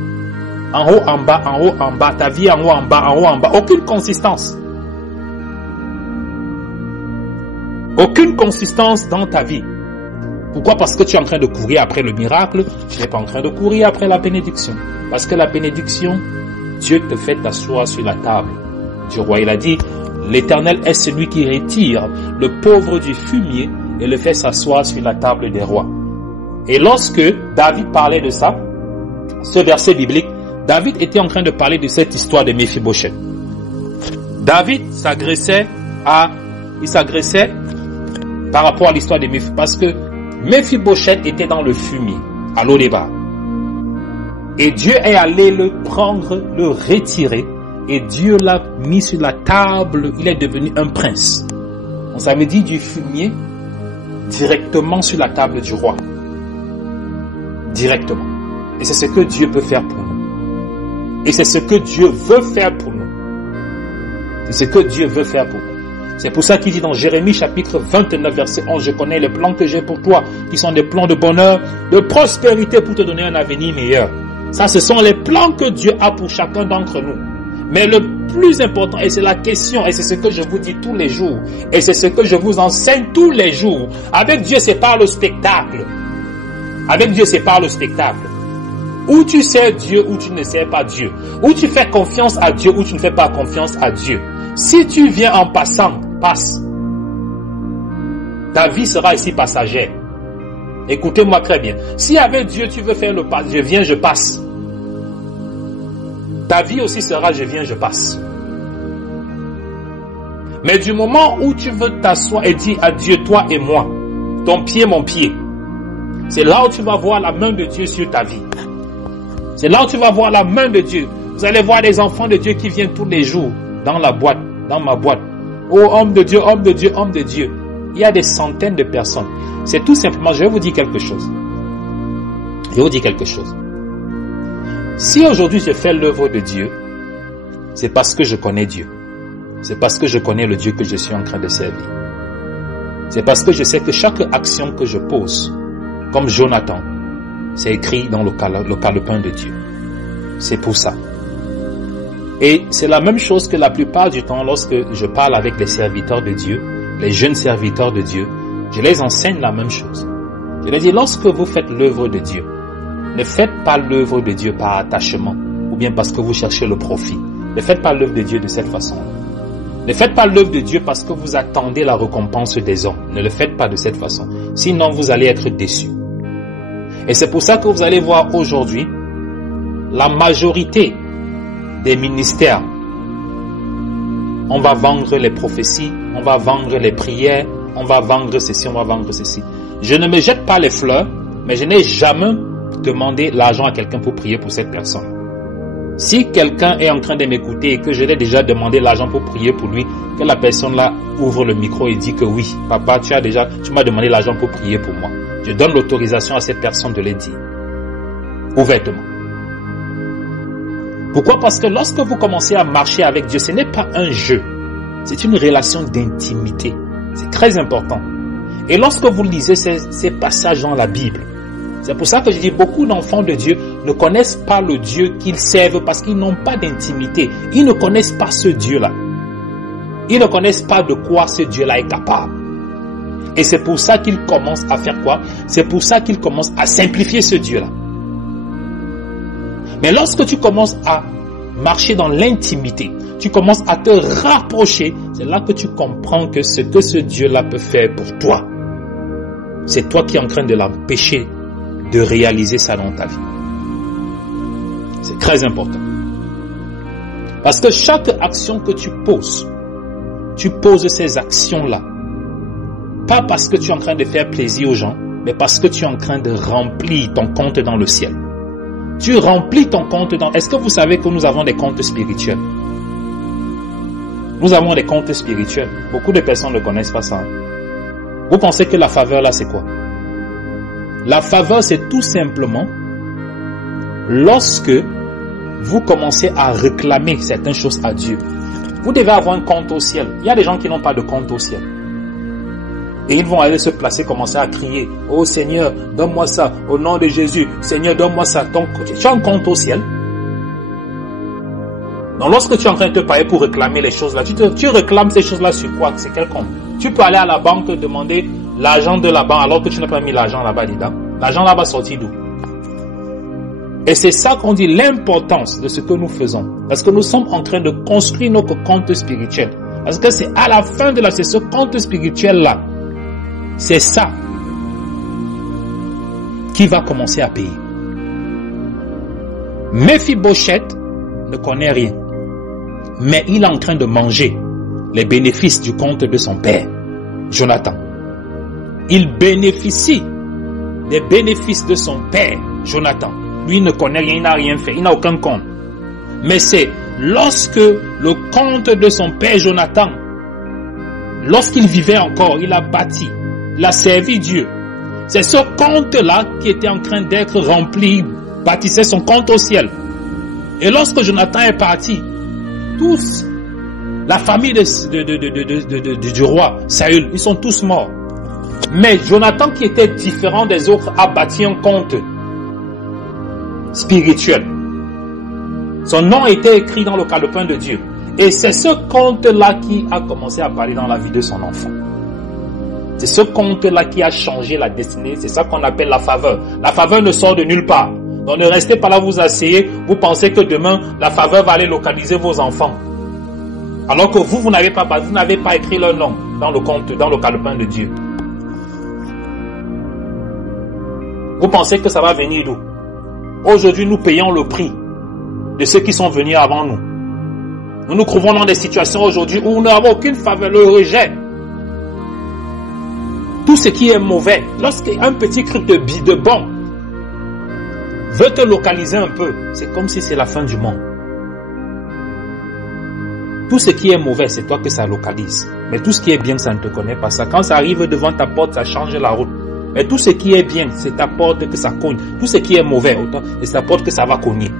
En haut, en bas, en haut, en bas. Ta vie en haut, en bas, en haut, en bas. Aucune consistance. Aucune consistance dans ta vie. Pourquoi? Parce que tu es en train de courir après le miracle, tu n'es pas en train de courir après la bénédiction. Parce que la bénédiction, Dieu te fait t'asseoir sur la table du roi. Il a dit, l'Éternel est celui qui retire le pauvre du fumier et le fait s'asseoir sur la table des rois. Et lorsque David parlait de ça, ce verset biblique, David était en train de parler de cette histoire de Méphibosheth. David s'agressait par rapport à l'histoire de Méphibosheth, parce que Méphibosheth était dans le fumier, à Lo-débar. Et Dieu est allé le prendre, le retirer, et Dieu l'a mis sur la table, il est devenu un prince. Donc ça veut dire du fumier directement sur la table du roi. Directement. Et c'est ce que Dieu peut faire pour nous. Et c'est ce que Dieu veut faire pour nous. C'est ce que Dieu veut faire pour nous. C'est pour ça qu'il dit dans Jérémie chapitre 29 verset 11, je connais les plans que j'ai pour toi, qui sont des plans de bonheur, de prospérité pour te donner un avenir meilleur. Ça, ce sont les plans que Dieu a pour chacun d'entre nous. Mais le plus important, et c'est la question, et c'est ce que je vous dis tous les jours, et c'est ce que je vous enseigne tous les jours. Avec Dieu, c'est pas le spectacle. Avec Dieu, c'est pas le spectacle. Ou tu sais Dieu, ou tu ne sais pas Dieu. Ou tu fais confiance à Dieu, ou tu ne fais pas confiance à Dieu. Si tu viens en passant, passe. Ta vie sera ici passagère. Écoutez-moi très bien. Si avec Dieu, tu veux faire le pas, je viens, je passe. Ta vie aussi sera, je viens, je passe. Mais du moment où tu veux t'asseoir et dire à Dieu, toi et moi, ton pied, mon pied, c'est là où tu vas voir la main de Dieu sur ta vie. C'est là où tu vas voir la main de Dieu. Vous allez voir des enfants de Dieu qui viennent tous les jours dans la boîte, dans ma boîte. Oh, homme de Dieu, homme de Dieu, homme de Dieu. Il y a des centaines de personnes. C'est tout simplement, je vais vous dire quelque chose. Je vais vous dire quelque chose. Si aujourd'hui je fais l'œuvre de Dieu, c'est parce que je connais Dieu. C'est parce que je connais le Dieu que je suis en train de servir. C'est parce que je sais que chaque action que je pose, comme Jonathan, c'est écrit dans le calepin de Dieu. C'est pour ça. Et c'est la même chose que la plupart du temps, lorsque je parle avec les serviteurs de Dieu, les jeunes serviteurs de Dieu, je les enseigne la même chose. Je leur dis, lorsque vous faites l'œuvre de Dieu, ne faites pas l'œuvre de Dieu par attachement, ou bien parce que vous cherchez le profit. Ne faites pas l'œuvre de Dieu de cette façon-là. Ne faites pas l'œuvre de Dieu parce que vous attendez la récompense des hommes. Ne le faites pas de cette façon. Sinon, vous allez être déçus. Et c'est pour ça que vous allez voir aujourd'hui, la majorité des ministères, on va vendre les prophéties, on va vendre les prières, on va vendre ceci, on va vendre ceci. Je ne me jette pas les fleurs, mais je n'ai jamais demandé l'argent à quelqu'un pour prier pour cette personne. Si quelqu'un est en train de m'écouter et que je l'ai déjà demandé l'argent pour prier pour lui, que la personne là ouvre le micro et dit que oui, papa, tu m'as demandé l'argent pour prier pour moi. Je donne l'autorisation à cette personne de le dire. Ouvertement. Pourquoi? Parce que lorsque vous commencez à marcher avec Dieu, ce n'est pas un jeu. C'est une relation d'intimité. C'est très important. Et lorsque vous lisez ces passages dans la Bible, c'est pour ça que je dis beaucoup d'enfants de Dieu ne connaissent pas le Dieu qu'ils servent parce qu'ils n'ont pas d'intimité. Ils ne connaissent pas ce Dieu-là. Ils ne connaissent pas de quoi ce Dieu-là est capable. Et c'est pour ça qu'ils commencent à faire quoi? C'est pour ça qu'ils commencent à simplifier ce Dieu-là. Mais lorsque tu commences à marcher dans l'intimité, tu commences à te rapprocher, c'est là que tu comprends que ce que ce Dieu-là peut faire pour toi, c'est toi qui es en train de l'empêcher de réaliser ça dans ta vie. C'est très important. Parce que chaque action que tu poses ces actions-là, pas parce que tu es en train de faire plaisir aux gens, mais parce que tu es en train de remplir ton compte dans le ciel. Tu remplis ton compte dans... Est-ce que vous savez que nous avons des comptes spirituels? Nous avons des comptes spirituels. Beaucoup de personnes ne connaissent pas ça. Vous pensez que la faveur là, c'est quoi? La faveur, c'est tout simplement lorsque vous commencez à réclamer certaines choses à Dieu. Vous devez avoir un compte au ciel. Il y a des gens qui n'ont pas de compte au ciel. Et ils vont aller se placer, commencer à crier, « Oh Seigneur, donne-moi ça, au nom de Jésus, Seigneur, donne-moi ça. » Donc, tu as un compte au ciel. Donc, lorsque tu es en train de te payer pour réclamer les choses là, tu réclames ces choses là sur quoi? C'est quel compte? Tu peux aller à la banque demander l'argent de là-bas alors que tu n'as pas mis l'argent là-bas dedans? L'argent là-bas sorti d'où? Et c'est ça qu'on dit l'importance de ce que nous faisons. Parce que nous sommes en train de construire notre compte spirituel. Parce que c'est à la fin de c'est ce compte spirituel-là. C'est ça qui va commencer à payer. Mephibosheth ne connaît rien. Mais il est en train de manger les bénéfices du compte de son père, Jonathan. Il bénéficie des bénéfices de son père, Jonathan. Lui, il ne connaît rien, il n'a rien fait, il n'a aucun compte. Mais c'est lorsque le compte de son père, Jonathan, lorsqu'il vivait encore, il a bâti, il a servi Dieu. C'est ce compte-là qui était en train d'être rempli, bâtissait son compte au ciel. Et lorsque Jonathan est parti, tous, la famille du roi Saül, ils sont tous morts. Mais Jonathan, qui était différent des autres, a bâti un compte spirituel. Son nom était écrit dans le calepin de Dieu. Et c'est ce compte-là qui a commencé à parler dans la vie de son enfant. C'est ce compte-là qui a changé la destinée. C'est ça qu'on appelle la faveur. La faveur ne sort de nulle part. Donc ne restez pas là, vous asseyez, vous pensez que demain, la faveur va aller localiser vos enfants. Alors que vous n'avez pas écrit leur nom dans le compte, dans le calepin de Dieu. Vous pensez que ça va venir d'où? Aujourd'hui, nous payons le prix de ceux qui sont venus avant nous. Nous nous trouvons dans des situations aujourd'hui où nous n'avons aucune faveur, le rejet. Tout ce qui est mauvais, lorsqu'un petit truc de bon veut te localiser un peu, c'est comme si c'est la fin du monde. Tout ce qui est mauvais, c'est toi que ça localise. Mais tout ce qui est bien, ça ne te connaît pas. Ça, quand ça arrive devant ta porte, ça change la route. Mais tout ce qui est bien, c'est ta porte que ça cogne. Tout ce qui est mauvais, c'est ta porte que ça va cogner.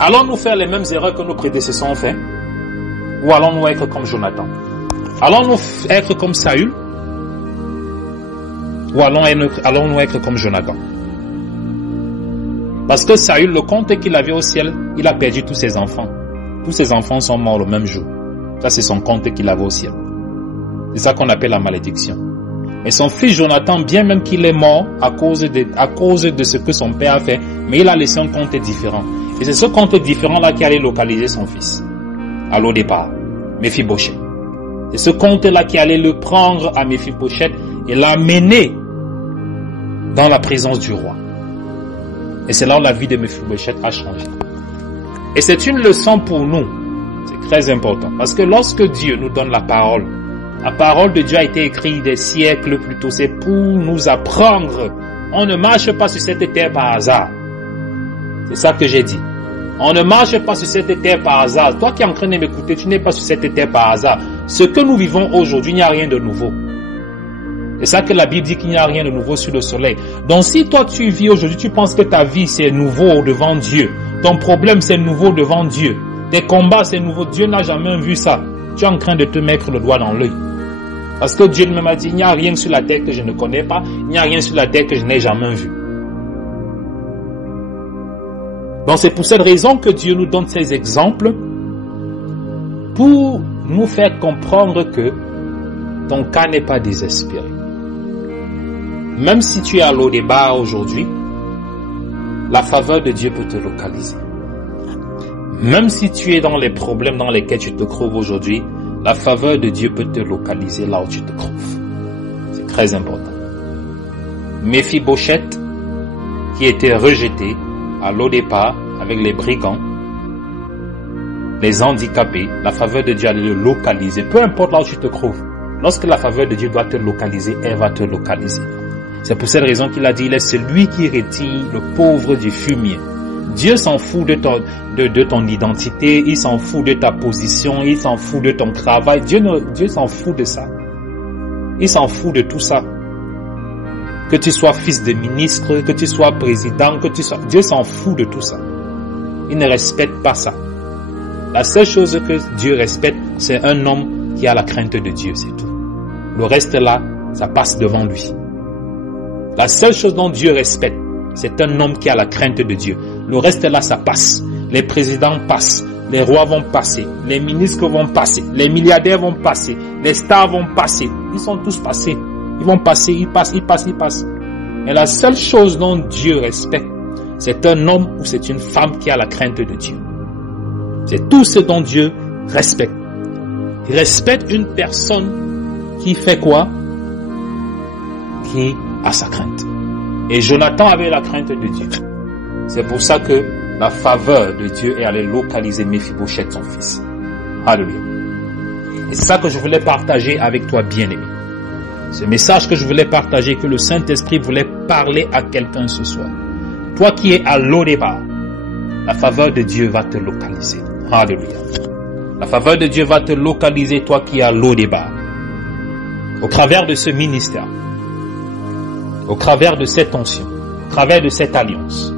Allons-nous faire les mêmes erreurs que nos prédécesseurs ont fait? Ou allons-nous être comme Jonathan? Allons-nous être comme Saül? Ou allons-nous être comme Jonathan? Parce que Saül, le compte qu'il avait au ciel, il a perdu tous ses enfants. Tous ses enfants sont morts le même jour. Ça, c'est son compte qu'il avait au ciel. C'est ça qu'on appelle la malédiction. Mais son fils Jonathan, bien même qu'il est mort à cause de ce que son père a fait, mais il a laissé un compte différent. Et c'est ce compte différent-là qui allait localiser son fils. À l'au départ, Mephibosheth. C'est ce compte-là qui allait le prendre à Mephibosheth et l'amener dans la présence du roi. Et c'est là où la vie de Mephibosheth a changé. Et c'est une leçon pour nous. C'est très important. Parce que lorsque Dieu nous donne la parole de Dieu a été écrite des siècles plus tôt. C'est pour nous apprendre. On ne marche pas sur cette terre par hasard. C'est ça que j'ai dit. On ne marche pas sur cette terre par hasard. Toi qui es en train de m'écouter, tu n'es pas sur cette terre par hasard. Ce que nous vivons aujourd'hui, il n'y a rien de nouveau. C'est ça que la Bible dit qu'il n'y a rien de nouveau sur le soleil. Donc si toi tu vis aujourd'hui, tu penses que ta vie c'est nouveau devant Dieu. Ton problème c'est nouveau devant Dieu. Tes combats c'est nouveau. Dieu n'a jamais vu ça. Tu es en train de te mettre le doigt dans l'œil. Parce que Dieu m'a dit, il n'y a rien sur la terre que je ne connais pas. Il n'y a rien sur la terre que je n'ai jamais vu. Donc c'est pour cette raison que Dieu nous donne ces exemples pour nous faire comprendre que ton cas n'est pas désespéré. Même si tu es à l'eau des bars aujourd'hui, la faveur de Dieu peut te localiser. Même si tu es dans les problèmes dans lesquels tu te trouves aujourd'hui, la faveur de Dieu peut te localiser là où tu te trouves. C'est très important. Mephibosheth, qui était rejeté à l'eau départ avec les brigands, les handicapés, la faveur de Dieu allait le localiser. Peu importe là où tu te trouves. Lorsque la faveur de Dieu doit te localiser, elle va te localiser. C'est pour cette raison qu'il a dit, il est celui qui retire le pauvre du fumier. Dieu s'en fout de ton identité, il s'en fout de ta position, il s'en fout de ton travail. Dieu s'en fout de ça. Il s'en fout de tout ça. Que tu sois fils de ministre, que tu sois président, Dieu s'en fout de tout ça. Il ne respecte pas ça. La seule chose que Dieu respecte, c'est un homme qui a la crainte de Dieu, c'est tout. Le reste là, ça passe devant lui. La seule chose dont Dieu respecte, c'est un homme qui a la crainte de Dieu. Le reste là, ça passe. Les présidents passent, les rois vont passer, les ministres vont passer, les milliardaires vont passer, Les stars vont passer. Ils sont tous passés. Ils vont passer, ils passent. Et la seule chose dont Dieu respecte, c'est un homme ou c'est une femme qui a la crainte de Dieu. C'est tout ce dont Dieu respecte. Il respecte une personne qui fait quoi? Qui a sa crainte. Et Jonathan avait la crainte de Dieu. C'est pour ça que la faveur de Dieu est allée localiser Méphibosheth, son fils. Alléluia. Et c'est ça que je voulais partager avec toi, bien-aimé. Ce message que je voulais partager, que le Saint-Esprit voulait parler à quelqu'un ce soir. Toi qui es à Lo-Débar, la faveur de Dieu va te localiser. Alléluia. La faveur de Dieu va te localiser, toi qui es à Lo-Débar. Au travers de ce ministère, au travers de cette onction, au travers de cette alliance,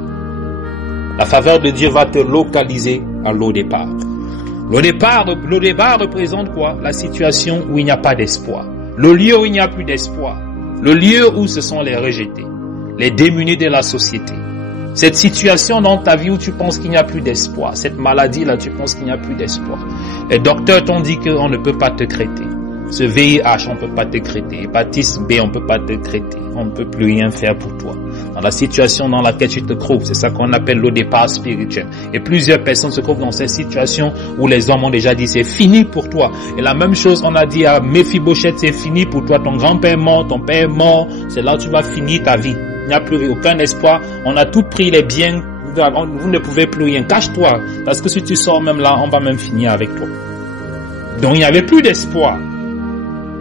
la faveur de Dieu va te localiser à Lo-Débar. Lo-Débar représente quoi? La situation où il n'y a pas d'espoir. Le lieu où il n'y a plus d'espoir. Le lieu où ce sont les rejetés, les démunis de la société. Cette situation dans ta vie où tu penses qu'il n'y a plus d'espoir. Cette maladie-là, tu penses qu'il n'y a plus d'espoir. Les docteurs t'ont dit qu'on ne peut pas te traiter. Ce VIH, on ne peut pas te traiter. Hépatite B, on ne peut pas te traiter. On ne peut plus rien faire pour toi. Dans la situation dans laquelle tu te trouves, c'est ça qu'on appelle le départ spirituel. Et plusieurs personnes se trouvent dans cette situation où les hommes ont déjà dit c'est fini pour toi. Et la même chose, on a dit à Méphibosheth, c'est fini pour toi. Ton grand-père est mort, ton père est mort. C'est là où tu vas finir ta vie. Il n'y a plus aucun espoir. On a tout pris les biens. Vous ne pouvez plus rien. Cache-toi. Parce que si tu sors même là, on va même finir avec toi. Donc il n'y avait plus d'espoir.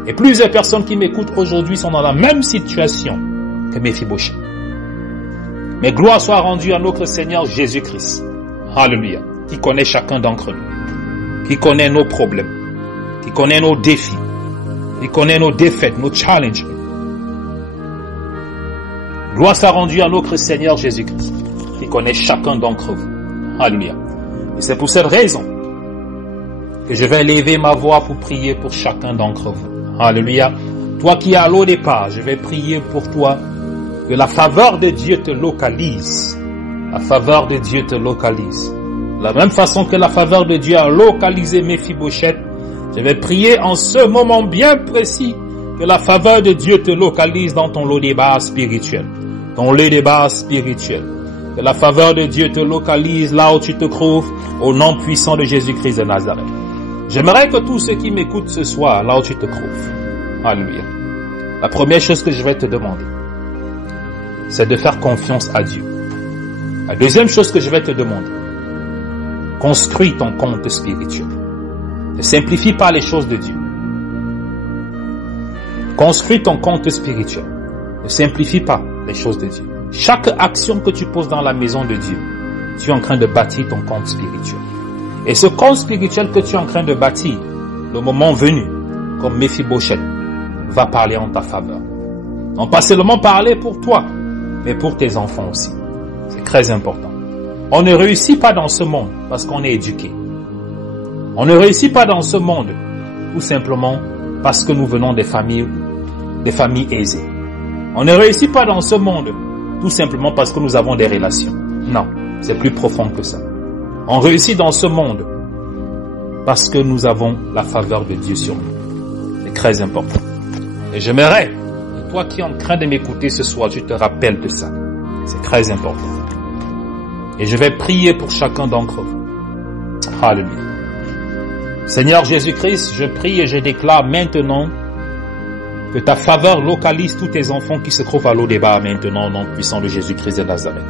Et plusieurs personnes qui m'écoutent aujourd'hui sont dans la même situation que Méphibosheth. Mais gloire soit rendue à notre Seigneur Jésus-Christ. Alléluia. Qui connaît chacun d'entre nous. Qui connaît nos problèmes. Qui connaît nos défis. Qui connaît nos défaites, nos challenges. Gloire soit rendue à notre Seigneur Jésus-Christ. Qui connaît chacun d'entre vous. Alléluia. Et c'est pour cette raison que je vais lever ma voix pour prier pour chacun d'entre vous. Alléluia. Toi qui es à Lo-Débar, je vais prier pour toi que la faveur de Dieu te localise. La faveur de Dieu te localise. De la même façon que la faveur de Dieu a localisé Méphibosheth, je vais prier en ce moment bien précis que la faveur de Dieu te localise dans ton Lo-Débar spirituel. Ton Lo-Débar spirituel. Que la faveur de Dieu te localise là où tu te trouves au nom puissant de Jésus-Christ de Nazareth. J'aimerais que tous ceux qui m'écoutent ce soir, là où tu te trouves, alléluia, la première chose que je vais te demander, c'est de faire confiance à Dieu. La deuxième chose que je vais te demander, construis ton compte spirituel. Ne simplifie pas les choses de Dieu. Construis ton compte spirituel. Ne simplifie pas les choses de Dieu. Chaque action que tu poses dans la maison de Dieu, tu es en train de bâtir ton compte spirituel. Et ce compte spirituel que tu es en train de bâtir, le moment venu, comme Méphibosheth, va parler en ta faveur. Non pas seulement parler pour toi, mais pour tes enfants aussi. C'est très important. On ne réussit pas dans ce monde parce qu'on est éduqué. On ne réussit pas dans ce monde tout simplement parce que nous venons des familles aisées. On ne réussit pas dans ce monde tout simplement parce que nous avons des relations. Non, c'est plus profond que ça. On réussit dans ce monde parce que nous avons la faveur de Dieu sur nous. C'est très important. Et j'aimerais que toi qui es en train de m'écouter ce soir, tu te rappelles de ça. C'est très important. Et je vais prier pour chacun d'entre vous. Alléluia. Seigneur Jésus-Christ, je prie et je déclare maintenant que ta faveur localise tous tes enfants qui se trouvent à Lo-Débar maintenant au nom puissant de Jésus-Christ de Nazareth.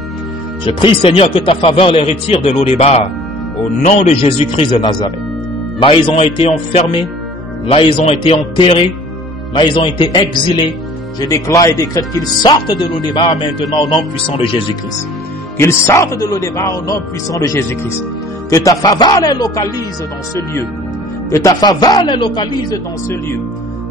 Je prie, Seigneur, que ta faveur les retire de Lo-Débar au nom de Jésus-Christ de Nazareth. Là, ils ont été enfermés. Là, ils ont été enterrés. Là, ils ont été exilés. Je déclare et décrète qu'ils sortent de Lo-Débar maintenant au nom puissant de Jésus-Christ. Qu'ils sortent de Lo-Débar au nom puissant de Jésus-Christ. Que ta faveur les localise dans ce lieu. Que ta faveur les localise dans ce lieu.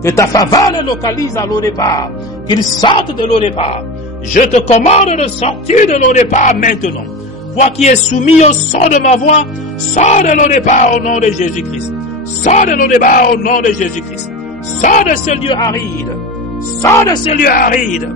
Que ta faveur les localise à Lo-Débar. Qu'ils sortent de Lo-Débar. Je te commande de sortir de Lo-Débar maintenant. Toi qui es soumis au son de ma voix, sors de Lo-Débar au nom de Jésus-Christ. Sors de Lo-Débar au nom de Jésus-Christ. Sors de ce lieu aride. Sors de ce lieu aride.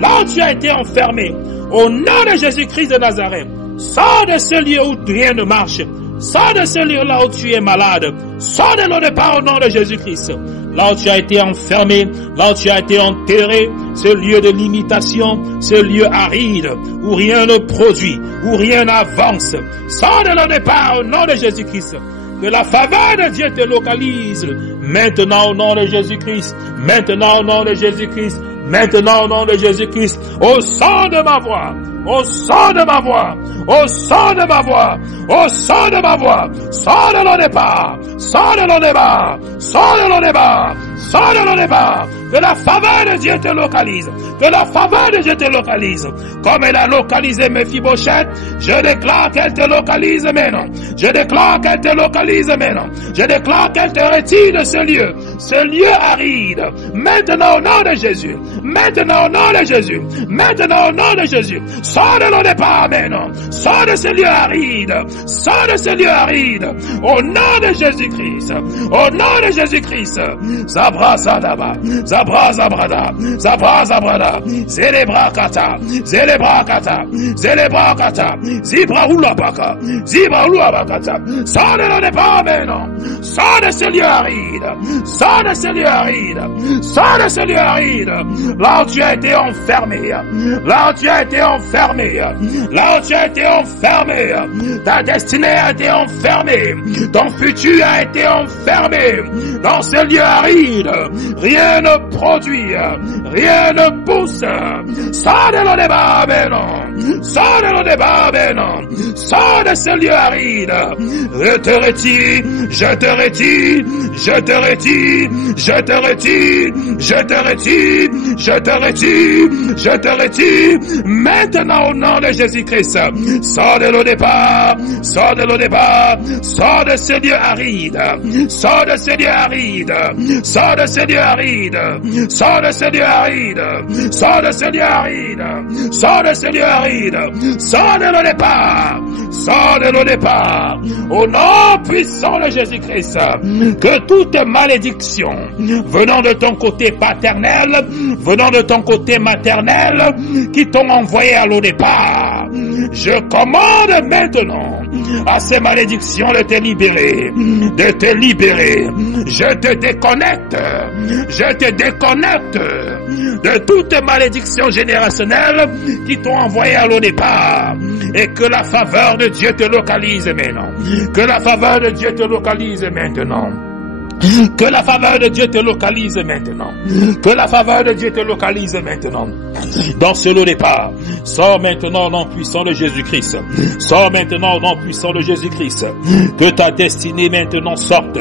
Là où tu as été enfermé. Au nom de Jésus-Christ de Nazareth. Sors de ce lieu où rien ne marche. Sors de ce lieu-là où tu es malade. Sors de l'eau de départ au nom de Jésus-Christ. Là où tu as été enfermé, là où tu as été enterré, ce lieu de limitation, ce lieu aride, où rien ne produit, où rien n'avance. Sors de l'eau de départ au nom de Jésus-Christ. Que la faveur de Dieu te localise. Maintenant au nom de Jésus-Christ. Maintenant au nom de Jésus-Christ. Maintenant au nom de Jésus-Christ. Au son de ma voix. Au son de ma voix. Au son de ma voix. Au son de ma voix. Sors de l'eau départ. Sors de l'eau départ. Sors de l'eau départ. Sors de l'eau départ. Que la faveur de Dieu te localise. Que la faveur de Dieu te localise. Comme elle a localisé Mephibosheth, je déclare qu'elle te localise maintenant. Je déclare qu'elle te localise maintenant. Je déclare qu'elle te retire de ce lieu. Ce lieu aride. Maintenant au nom de Jésus. Maintenant au nom de Jésus. Maintenant au nom de Jésus. Sors de l'eau départ maintenant. Sors de ce lieu aride. Sors de ce lieu aride. Au nom de Jésus-Christ. Au nom de Jésus-Christ. Zabra Sadaba. Zabra Zabrada. Zabra Zabrada. Zélébra Kata. Zélébra Kata. Zélébra Kata. Zibra Oulabaka. Zibra Oulabakata. Sors de l'eau départ maintenant. Sors de ce lieu aride. Sors de ce lieu aride. Sors de ce lieu aride. Là où tu as été enfermé. Là où tu as été enfermé. Là où tu as été enfermé. Ta destinée a été enfermée. Ton futur a été enfermé. Dans ce lieu aride. Rien ne produit. Rien ne pousse. Sors de l'eau départ maintenant. Sors de l'eau départ maintenant. Sors de ce lieu aride. Je te retire. Je te retire. Je te retire. Je te retire. Je te retire. Je te retire. Je te retire. Maintenant au nom de Jésus-Christ. Sors de l'eau départ. Sors de l'eau départ. Sors de ce lieu aride. Sors de ce lieu aride. Sors de ce lieu aride. Sors de ce lieu aride. Sors de ce lieu aride. Sors de ce lieu aride. Sors de l'eau départ. Sors de l'eau départ. Au nom puissant de Jésus-Christ. Que toute malédiction venant de ton côté paternel, venant de ton côté maternel, qui t'ont envoyé à l'eau départ, je commande maintenant à ces malédictions de te libérer, de te libérer. Je te déconnecte, je te déconnecte de toute malédiction générationnelle qui t'ont envoyé à l'eau départ, et que la faveur de Dieu te localise maintenant. Que la faveur de Dieu te localise maintenant. Que la faveur de Dieu te localise maintenant. Que la faveur de Dieu te localise maintenant. Dans ce lot départ, sors maintenant au nom puissant de Jésus-Christ. Sors maintenant au nom puissant de Jésus-Christ. Que ta destinée maintenant sorte.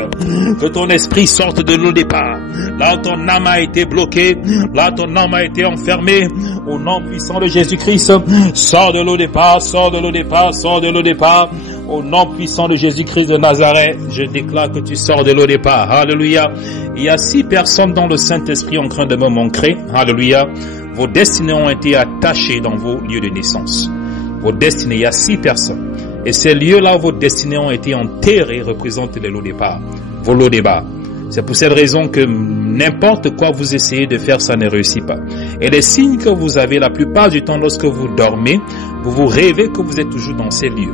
Que ton esprit sorte de l'eau départ. Là où ton âme a été bloquée, là où ton âme a été enfermée, au nom puissant de Jésus-Christ, sors de l'eau départ, sors de l'eau départ, sors de l'eau départ. Au nom puissant de Jésus-Christ de Nazareth, je déclare que tu sors de l'eau départ. Alléluia. Il y a 6 personnes dont le Saint-Esprit est en train de me montrer. Alléluia. Vos destinées ont été attachées dans vos lieux de naissance. Vos destinées, il y a 6 personnes. Et ces lieux-là où vos destinées ont été enterrées représentent les lots départ. Vos lots départ. C'est pour cette raison que n'importe quoi vous essayez de faire, ça ne réussit pas. Et les signes que vous avez la plupart du temps lorsque vous dormez, vous rêvez que vous êtes toujours dans ces lieux.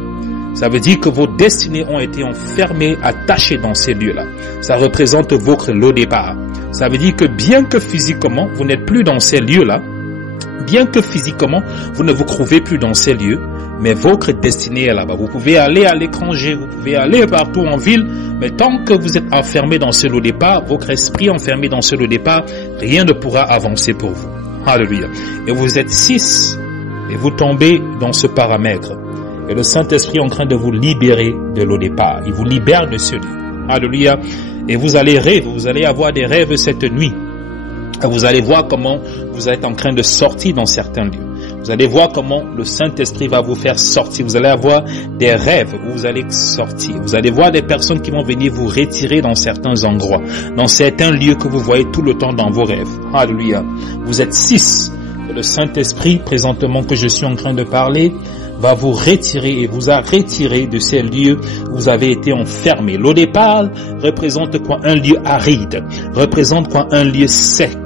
Ça veut dire que vos destinées ont été enfermées, attachées dans ces lieux-là. Ça représente votre lot départ. Ça veut dire que bien que physiquement, vous n'êtes plus dans ces lieux-là, bien que physiquement, vous ne vous trouvez plus dans ces lieux, mais votre destinée est là-bas. Vous pouvez aller à l'étranger, vous pouvez aller partout en ville, mais tant que vous êtes enfermé dans ce lot départ, votre esprit enfermé dans ce lot départ, rien ne pourra avancer pour vous. Alléluia. Et vous êtes 6, et vous tombez dans ce paramètre. Et le Saint-Esprit est en train de vous libérer de l'eau départ. Il vous libère de ce lieu. Alléluia. Et vous allez rêver, vous allez avoir des rêves cette nuit. Et vous allez voir comment vous êtes en train de sortir dans certains lieux. Vous allez voir comment le Saint-Esprit va vous faire sortir. Vous allez avoir des rêves où vous allez sortir. Vous allez voir des personnes qui vont venir vous retirer dans certains endroits, dans certains lieux que vous voyez tout le temps dans vos rêves. Alléluia. Vous êtes 6. Et le Saint-Esprit, présentement que je suis en train de parler, va vous retirer et vous a retiré de ces lieux où vous avez été enfermés. L'eau départ représente quoi? Un lieu aride. Représente quoi? Un lieu sec,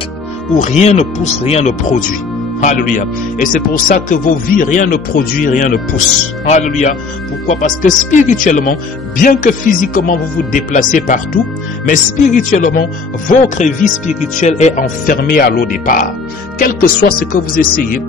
où rien ne pousse, rien ne produit. Alléluia. Et c'est pour ça que vos vies, rien ne produit, rien ne pousse. Alléluia. Pourquoi? Parce que spirituellement, bien que physiquement vous vous déplacez partout, mais spirituellement, votre vie spirituelle est enfermée à l'au départ. Quel que soit ce que vous essayez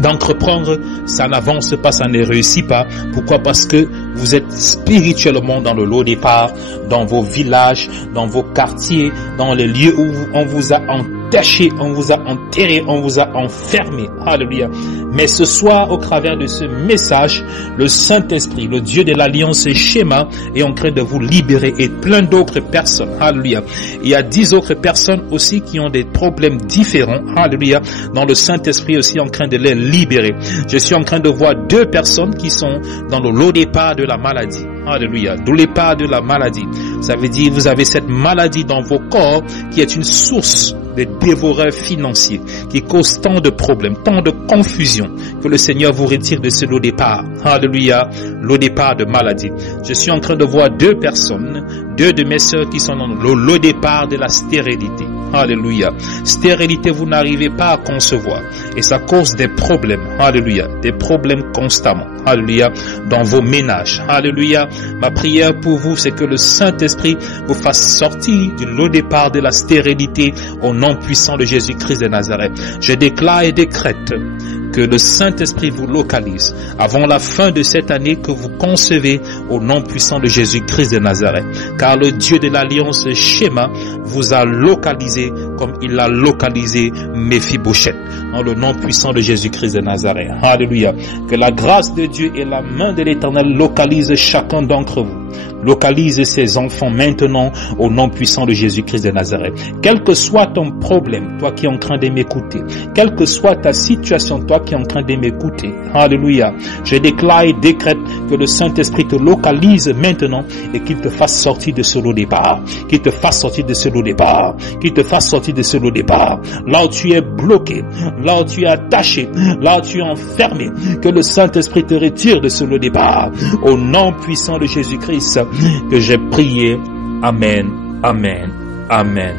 d'entreprendre, ça n'avance pas, ça ne réussit pas. Pourquoi? Parce que vous êtes spirituellement dans le lot départ, dans vos villages, dans vos quartiers, dans les lieux où on vous a entaché, on vous a enterré, on vous a enfermé. Alléluia. Mais ce soir, au travers de ce message, le Saint-Esprit, le Dieu de l'Alliance Schéma, est en train de vous libérer et plein d'autres personnes. Alléluia. Il y a 10 autres personnes aussi qui ont des problèmes différents. Alléluia. Dans le Saint-Esprit aussi en train de les libérer. Je suis en train de voir 2 personnes qui sont dans le lot départ de la maladie. Alléluia. D'où les parts de la maladie. Ça veut dire vous avez cette maladie dans vos corps qui est une source de dévoreurs financiers qui cause tant de problèmes, tant de confusion, que le Seigneur vous retire de ce lot départ. Alléluia. Lot départ de maladie. Je suis en train de voir 2 personnes, 2 de mes sœurs qui sont dans le lot départ de la stérilité. Alléluia. Stérilité, vous n'arrivez pas à concevoir. Et ça cause des problèmes. Alléluia. Des problèmes constamment. Alléluia. Dans vos ménages. Alléluia. Ma prière pour vous, c'est que le Saint-Esprit vous fasse sortir du lot départ de la stérilité au nom puissant de Jésus-Christ de Nazareth. Je déclare et décrète que le Saint-Esprit vous localise avant la fin de cette année, que vous concevez au nom puissant de Jésus-Christ de Nazareth. Car le Dieu de l'Alliance Schéma vous a localisé comme il a localisé Méphibosheth. Dans le nom puissant de Jésus-Christ de Nazareth. Alléluia. Que la grâce de Dieu et la main de l'Éternel localisent chacun d'entre vous. Localise ses enfants maintenant au nom puissant de Jésus-Christ de Nazareth. Quel que soit ton problème, toi qui es en train de m'écouter, quelle que soit ta situation, toi qui es en train de m'écouter, alléluia, je déclare et décrète que le Saint-Esprit te localise maintenant et qu'il te fasse sortir de ce lot départ, qu'il te fasse sortir de ce lot départ, qu'il te fasse sortir de ce lot départ, là où tu es bloqué, là où tu es attaché, là où tu es enfermé, que le Saint-Esprit te retire de ce lot départ, au nom puissant de Jésus-Christ que j'ai prié. Amen, amen, amen.